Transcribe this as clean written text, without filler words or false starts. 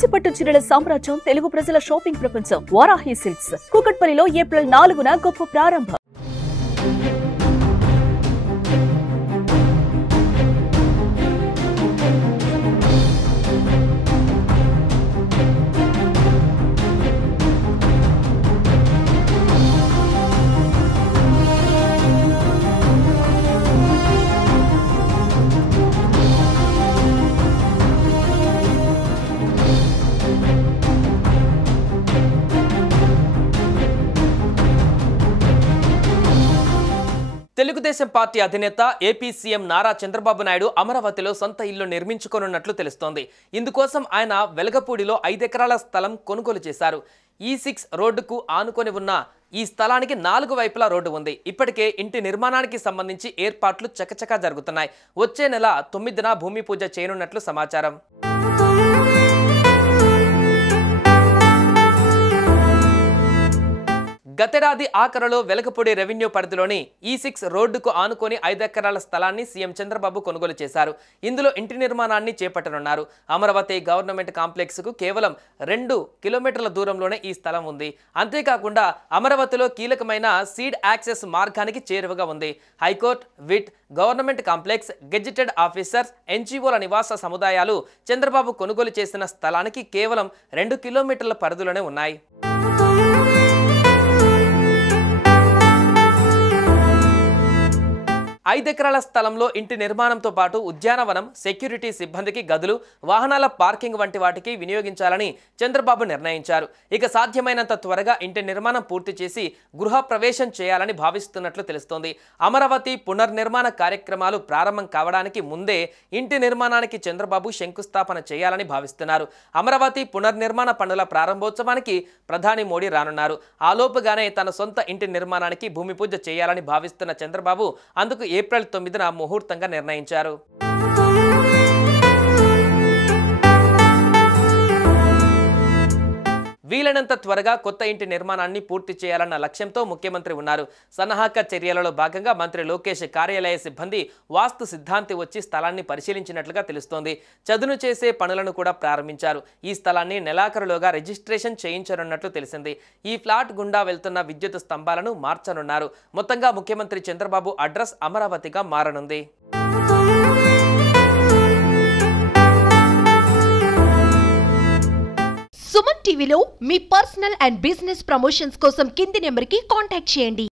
కంచిపట్టు చీరల సామ్రాజ్యం తెలుగు ప్రజల షాపింగ్ ప్రపంచం వారాహి సిల్క్స్ కూకట్పల్లిలో ఏప్రిల్ 4న గొప్ప ప్రారంభం. తెలుగుదేశం పార్టీ అధినేత ఏపీ సీఎం నారా చంద్రబాబు నాయుడు అమరావతిలో సొంత ఇల్లు నిర్మించుకోనున్నట్లు తెలుస్తోంది. ఇందుకోసం ఆయన వెలగపూడిలో 5 ఎకరాల స్థలం కొనుగోలు చేశారు. E6 రోడ్డుకు ఆనుకొని ఉన్న ఈ స్థలానికి 4 వైపులా రోడ్డు ఉంది. ఇప్పటికే ఇంటి నిర్మాణానికి సంబంధించి ఏర్పాట్లు చకచకా జరుగుతున్నాయి. వచ్చే నెల 9న భూమి పూజ చేయనున్నట్లు సమాచారం. గతేడాది ఆఖరులో వెలగపూడి రెవెన్యూ పరిధిలోని E6 రోడ్డుకు ఆనుకొని 5 ఎకరాల స్థలాన్ని సీఎం చంద్రబాబు కొనుగోలు చేశారు. ఇందులో ఇంటి నిర్మాణాన్ని చేపట్టనున్నారు. అమరావతి గవర్నమెంట్ కాంప్లెక్స్ కు కేవలం 2 కిలోమీటర్ల దూరంలోనే ఈ స్థలం ఉంది. అంతేకాకుండా అమరావతిలో కీలకమైన సీడ్ యాక్సెస్ మార్గానికి చేరువగా ఉంది. High court, VIT, government complex, gazetted officers, ఎన్జీఓల నివాస సముదాయాలు చంద్రబాబు కొనుగోలు చేసిన స్థలానికి కేవలం 2 కిలోమీటర్ల పరిధిలోనే ఉన్నాయి. ఐదు ఎకరాల స్థలంలో ఇంటి నిర్మాణంతో పాటు ఉద్యానవనం, సెక్యూరిటీ సిబ్బందికి గదులు, వాహనాల పార్కింగ్ వంటి వాటికి వినియోగించాలని చంద్రబాబు నిర్ణయించారు. ఇక సాధ్యమైనంత త్వరగా ఇంటి నిర్మాణం పూర్తి చేసి గృహప్రవేశం చేయాలని భావిస్తున్నట్లు తెలుస్తోంది. అమరావతి పునర్నిర్మాణ కార్యక్రమాలు ప్రారంభం కావడానికి ముందే ఇంటి నిర్మాణానికి చంద్రబాబు శంకుస్థాపన చేయాలని భావిస్తున్నారు. అమరావతి పునర్నిర్మాణ పనుల ప్రారంభోత్సవానికి ప్రధాని మోడీ రానున్నారు. ఆలోపుగానే తన సొంత ఇంటి నిర్మాణానికి భూమి పూజ చేయాలని భావిస్తున్న చంద్రబాబు అందుకు ఏప్రిల్ 9న ముహూర్తంగా నిర్ణయించారు. వీలైనంత త్వరగా కొత్త ఇంటి నిర్మాణాన్ని పూర్తి చేయాలన్న లక్ష్యంతో ముఖ్యమంత్రి ఉన్నారు. సన్నాహక చర్యలలో భాగంగా మంత్రి లోకేష్ కార్యాలయ సిబ్బంది వాస్తు సిద్ధాంతి వచ్చి స్థలాన్ని పరిశీలించినట్లుగా తెలుస్తోంది. చదును చేసే పనులను కూడా ప్రారంభించారు. ఈ స్థలాన్ని నెలాఖరులోగా రిజిస్ట్రేషన్ చేయించనున్నట్లు తెలిసింది. ఈ ఫ్లాట్ గుండా వెళ్తున్న విద్యుత్ స్తంభాలను మార్చనున్నారు. మొత్తంగా ముఖ్యమంత్రి చంద్రబాబు అడ్రస్ అమరావతిగా మారనుంది. సుమన్ టీవీలో మీ పర్సనల్ అండ్ బిజినెస్ ప్రమోషన్స్ కోసం కింది నెంబర్కి కాంటాక్ట్ చేయండి.